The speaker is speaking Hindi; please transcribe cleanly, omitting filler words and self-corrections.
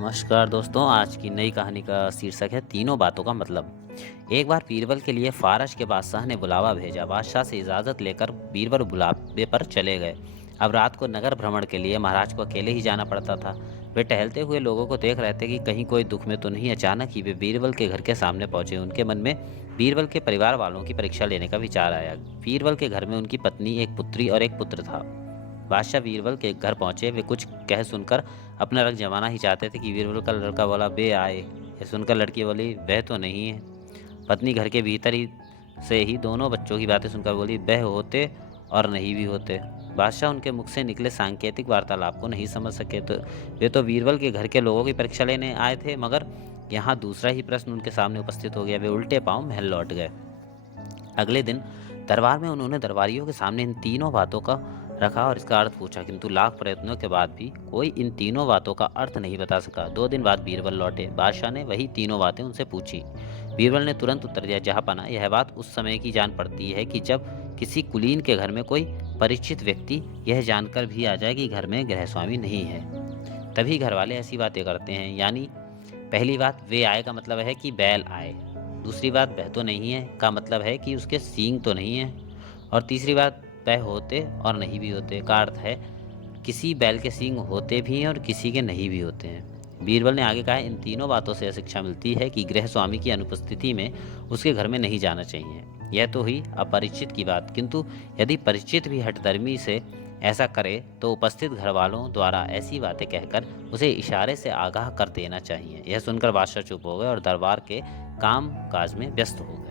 नमस्कार दोस्तों, आज की नई कहानी का शीर्षक है तीनों बातों का मतलब। एक बार बीरबल के लिए फारस के बादशाह ने बुलावा भेजा। बादशाह से इजाज़त लेकर बीरबल बुलावे पर चले गए। अब रात को नगर भ्रमण के लिए महाराज को अकेले ही जाना पड़ता था। वे टहलते हुए लोगों को देख रहे थे कि कहीं कोई दुख में तो नहीं। अचानक ही वे बीरबल के घर के सामने पहुंचे। उनके मन में बीरबल के परिवार वालों की परीक्षा लेने का विचार आया। बीरबल के घर में उनकी पत्नी, एक पुत्री और एक पुत्र था। बादशाह बीरबल के घर पहुंचे। वे कुछ कह सुनकर अपना रंग जमाना ही चाहते थे कि बीरबल का लड़का बोला, बे आए। यह सुनकर लड़की बोली, वह तो नहीं है। पत्नी घर के भीतर ही से ही दोनों बच्चों की बातें सुनकर बोली, वह होते और नहीं भी होते। बादशाह उनके मुख से निकले सांकेतिक वार्तालाप को नहीं समझ सके। तो वे तो बीरबल के घर के लोगों की परीक्षा लेने आए थे, मगर यहाँ दूसरा ही प्रश्न उनके सामने उपस्थित हो गया। वे उल्टे पांव महल लौट गए। अगले दिन दरबार में उन्होंने दरबारियों के सामने इन तीनों बातों का रखा और इसका अर्थ पूछा, किंतु लाख प्रयत्नों के बाद भी कोई इन तीनों बातों का अर्थ नहीं बता सका। 2 दिन बाद बीरबल लौटे। बादशाह ने वही तीनों बातें उनसे पूछी। बीरबल ने तुरंत उत्तर दिया, जहाँपना, यह बात उस समय की जान पड़ती है कि जब किसी कुलीन के घर में कोई परिचित व्यक्ति यह जानकर भी आ जाए कि घर में गृहस्वामी नहीं है, तभी घर वाले ऐसी बातें करते हैं। यानी पहली बात, वे आए का मतलब है कि बैल आए। दूसरी बात, वह तो नहीं है का मतलब है कि उसके सींग तो नहीं है। और तीसरी बात, वह होते और नहीं भी होते का अर्थ है किसी बैल के सींग होते भी हैं और किसी के नहीं भी होते हैं। बीरबल ने आगे कहा, इन तीनों बातों से यह शिक्षा मिलती है कि गृह स्वामी की अनुपस्थिति में उसके घर में नहीं जाना चाहिए। यह तो हुई अपरिचित की बात, किंतु यदि परिचित भी हठधर्मी से ऐसा करे तो उपस्थित घर वालों द्वारा ऐसी बातें कहकर उसे इशारे से आगाह कर देना चाहिए। यह सुनकर बादशाह चुप हो गए और दरबार के काम काज में व्यस्त हो गए।